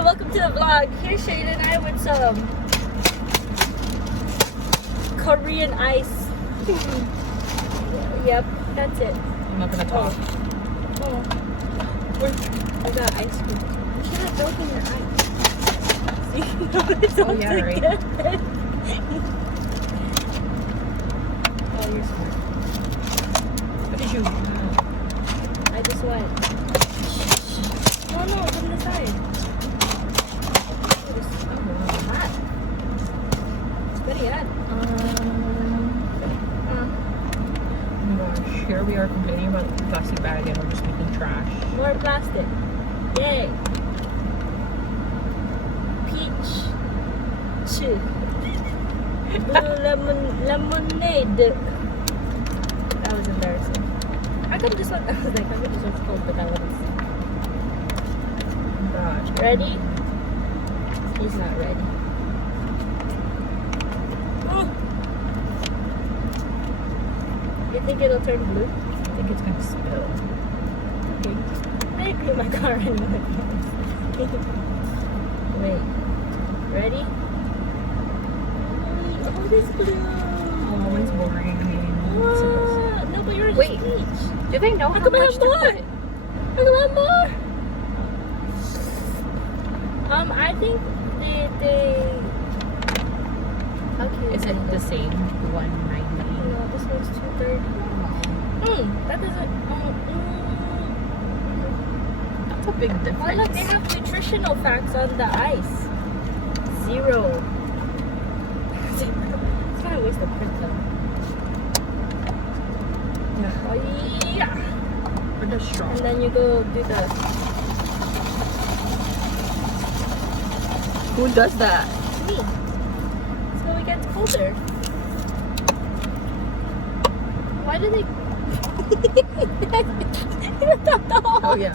Hey, welcome to the vlog. Here's Shade and I with some Korean ice. Yep, that's it. I'm not gonna talk. Oh. I got ice cream. You should have broken your ice. It's Oh, yeah, right. Oh, you're smart. What did you? I just went. No, from the side. It's hot. It's very hot. Oh my gosh, here we are complaining about the plastic bag and we're just making trash. More plastic. Yay. Peach. Blue lemonade. That was embarrassing. How come this one? I was like, how come this one's cold, but that one's. Oh my gosh. Ready? He's not ready. Oh. You think it'll turn blue? I think it's gonna spill. Okay. I clean my car anyway. Wait. Ready? Oh, this blue. Oh, one's boring. No, but you're Wait. peach. Do they know how come much have to more. put? I can have more. I think they. Okay. Is it the same 190? No, this one's 230. That doesn't. That's a big difference. Oh, look, they have nutritional facts on the ice. 0. It's kind of waste of print though. Yeah. Oh yeah. Or the straw. And then you go do the. Who does that? Me. So it gets colder. Why do they? Oh yeah. I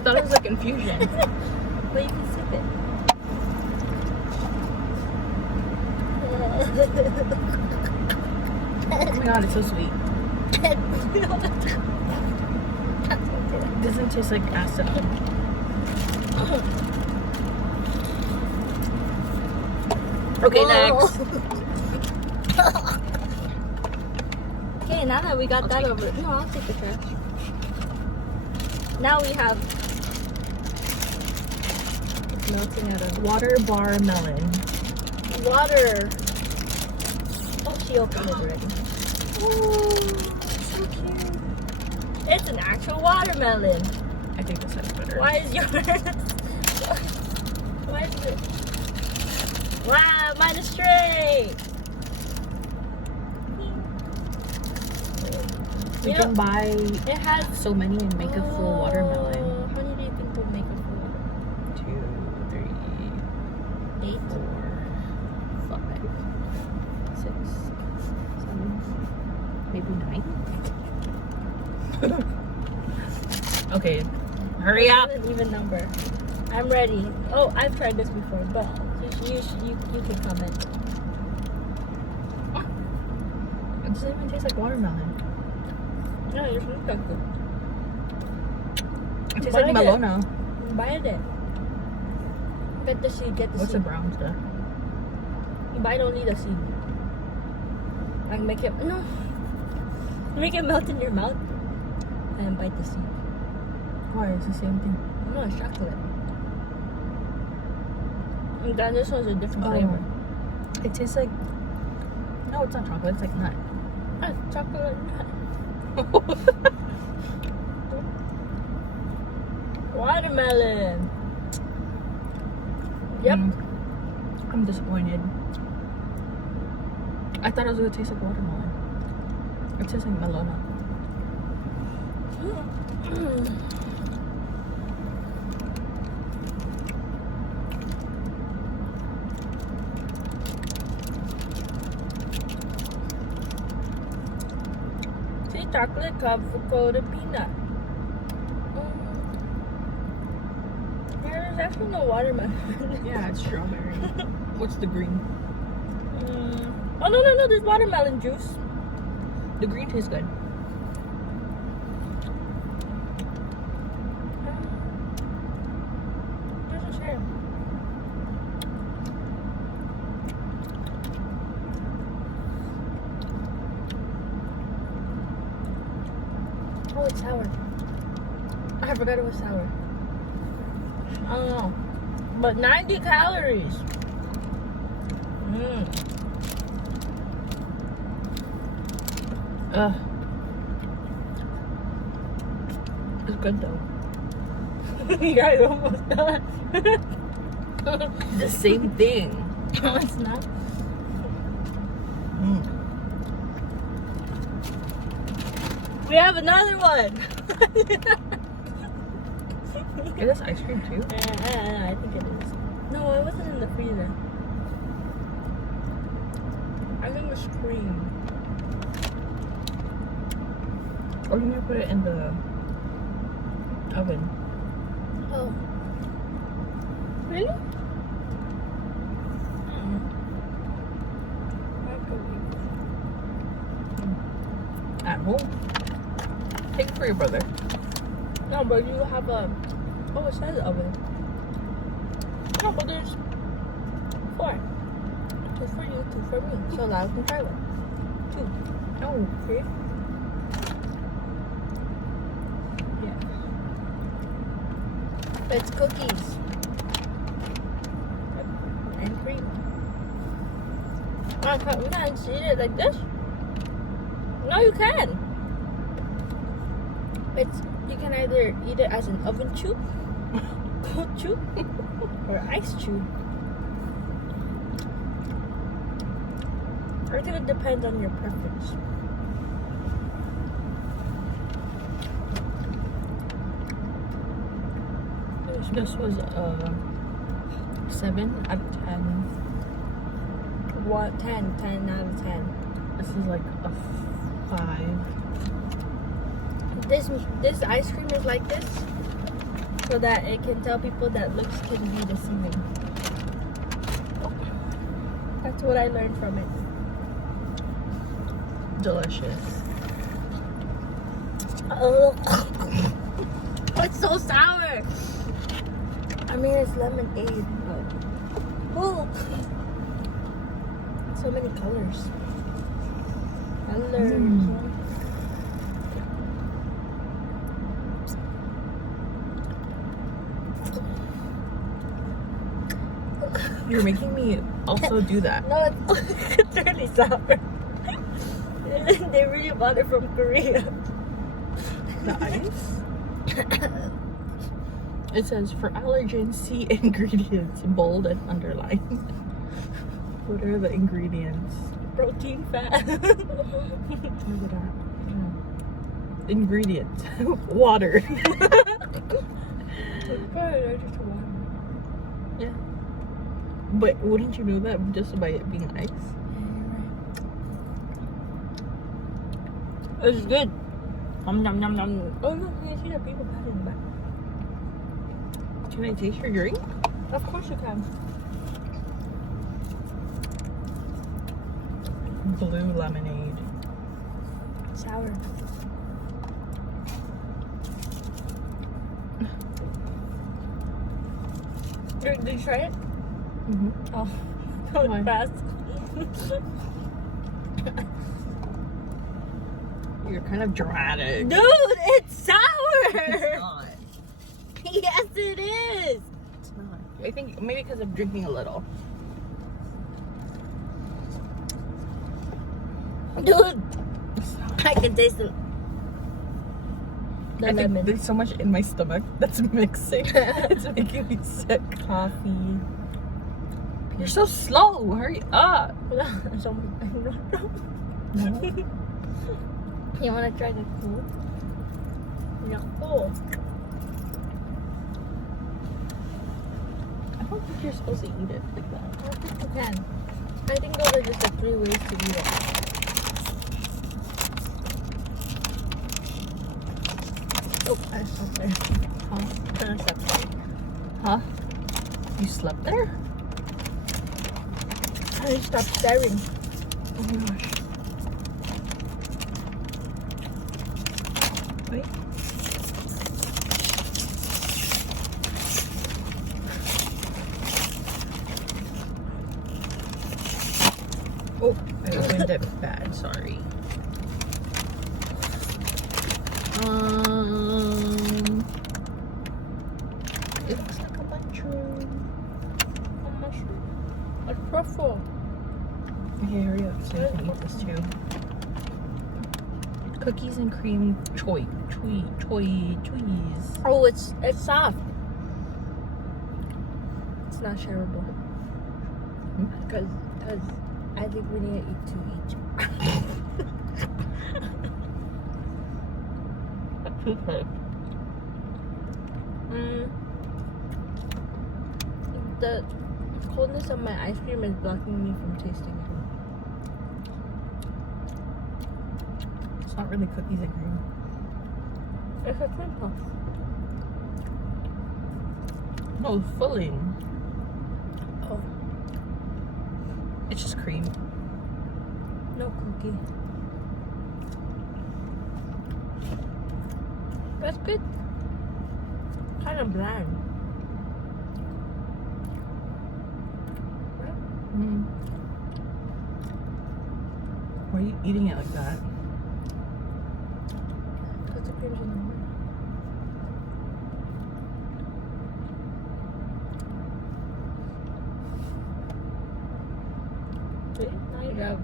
thought it was like infusion. But you can sip it. Oh my god, it's so sweet. It doesn't taste like acid. Okay, next. Okay, now that we got that over. No, I'll take the trash. Now we have. It's melting out of Water bar melon. water. Oh, she opened it already. Oh, so cute. It's an actual watermelon. I think this is better. Why is yours? Why is it? Wow, mine is straight. We can buy It has so many and make a full watermelon. How many do you think will make a full? 2, 3, 8, 4, 5, 6, 7, maybe 9. Okay, hurry up. An even number. I'm ready. Oh, I've tried this before, but you can comment. It doesn't even taste like watermelon. No, you're supposed to. It tastes Buy like it. Malona. Buy it. Get the seed. Get the What's the seed. brown stuff? You buy only the seed. Like make it make it melt in your mouth and bite the seed. Why? It's the same thing. No, it's chocolate. And then this one's a different flavor. It tastes like. No, it's not chocolate. It's like nut. Ah, chocolate nut. Watermelon. Yep. I'm disappointed. I thought it was gonna taste like watermelon. It tastes like Malona. See, chocolate coated peanut. There's actually no watermelon. Yeah, it's strawberry. What's the green? Oh no, there's watermelon juice. The green tastes good. Doesn't say. it's sour. I forgot it was sour. I don't know. But 90 calories. It's good though. You guys almost done. The same thing. No, it's not. We have another one. Is this ice cream too? I think it is. No, it wasn't in the freezer. I think it's cream. Or you might put it in the oven. Oh. Really? At home. Take it for your brother. No, but you have a... Oh, it says oven. No, but there's 4. 2 for you, 2 for me. So Lyle can try one. 2. Oh, 3. Yeah. It's cookies. And cream. Oh, we can't eat it like this? No, you can. You can either eat it as an oven chew, cold chew, or ice chew. I think it depends on your preference. this was a 7 out of 10. 10 out of 10. This is like a 5. This ice cream is like this, so that it can tell people that looks can be deceiving. That's what I learned from it. Delicious. Oh, it's so sour. I mean, it's lemonade, but oh, so many colors. You're making me also do that. No, it's really sour. They really bought it from Korea. The ice? It says for allergen, see ingredients, bold and underlined. What are the ingredients? Protein, fat. Ingredients. Water. Yeah. But wouldn't you know that just by it being ice? It's good. Nom nom nom nom. Oh look, you can see the people passing in the back. Can I taste your drink? Of course you can. Blue lemonade. Sour. Did you try it? Mm-hmm. Oh, that was fast. You're kind of dramatic. Dude, it's sour! It's not. Yes, it is! It's not. I think maybe because I'm drinking a little. Dude! I can taste the I think lemon. there's so much in my stomach that's mixing. It's making me sick. Coffee. You're so slow. Hurry up. No. You want to try the food? Yeah. Oh. I don't think you're supposed to eat it like that. I think you can. I think those are just the 3 ways to eat it. Oh, I slept there. Huh? I slept there. Huh? You slept there? I stopped staring. Oh my gosh. Wait. Oh, I opened it bad. Sorry. It looks like a mushroom. A mushroom. A truffle. Okay, hurry up so you can eat this too. Cookies and cream cheese. Oh, it's soft. It's not shareable. Because I think we need to eat two each. Okay. The coldness of my ice cream is blocking me from tasting it. It's not really cookies and cream. It's a cream puff. No, filling. Oh, It's just cream. no cookie. That's good. Kind of bland. Mm. Why are you eating it like that? Because the cream's in the middle. See? Now you have.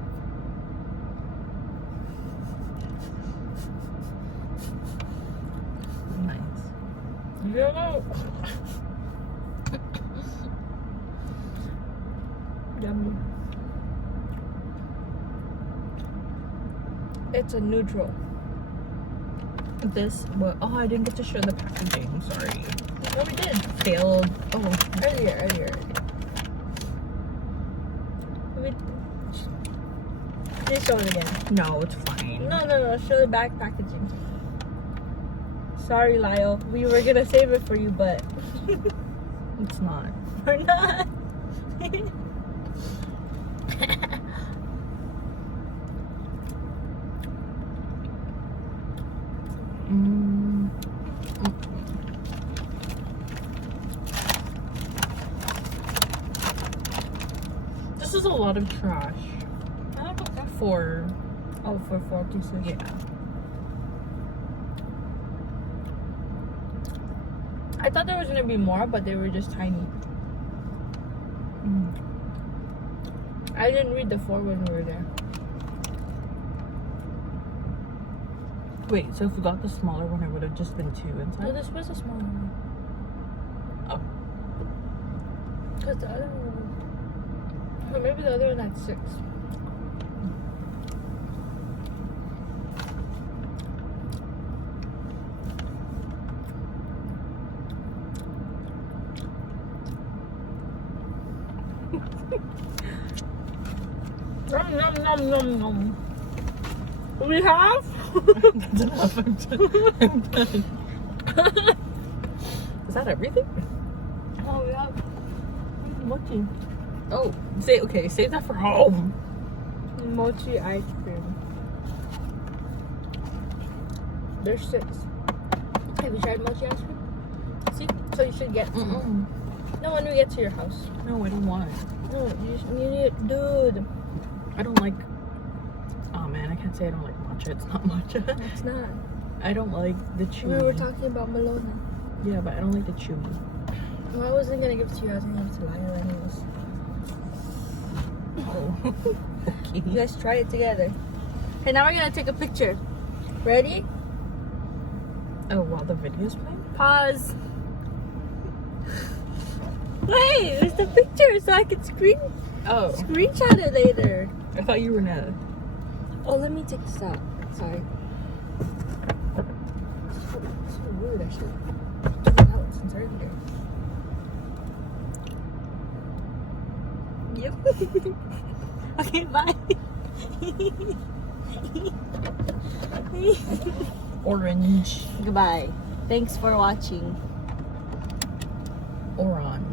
Nice. Yeah. Yummy. It's a neutral. This, what? Oh, I didn't get to show the packaging. Sorry. No, we did. Failed. Oh, Earlier. Please show it again. no, it's fine. No. Show the back packaging. Sorry, Lyle. We were gonna save it for you, but It's not. we're not. Mm. This is a lot of trash. I don't know. For, Oh, for 4 pieces. yeah. I thought there was gonna be more, but they were just tiny. Mm. I didn't read the 4 when we were there. Wait, so if we got the smaller one, it would have just been 2 No, inside? this was a small one. Oh. Because the other one. Or maybe the other one had 6. Nom. We have? That's enough. I'm done. Is that everything? Oh, we have mochi. Oh, save that for home. Mochi ice cream. There's 6. Have you tried mochi ice cream? See? So you should get some. Mm-mm. No, when we get to your house. No, I don't want it. No, you need, dude. I don't like. Oh man, I can't say I don't like matcha. It's not matcha. It's not. I don't like the chewy. We were talking about Malona. Yeah, but I don't like the chewy. Well, I wasn't gonna give it to you. I was gonna give it to Lyle anyways. Oh. Okay. You guys try it together. Okay, now we're gonna take a picture. Ready? Oh, while the video's playing? Pause. Wait, there's the picture so I can screenshot it later. I thought you were Ned. Oh, let me take this out. Sorry. So rude. I should take it out since earlier. Yep. Okay, bye. Orange. Goodbye. Thanks for watching. Oran.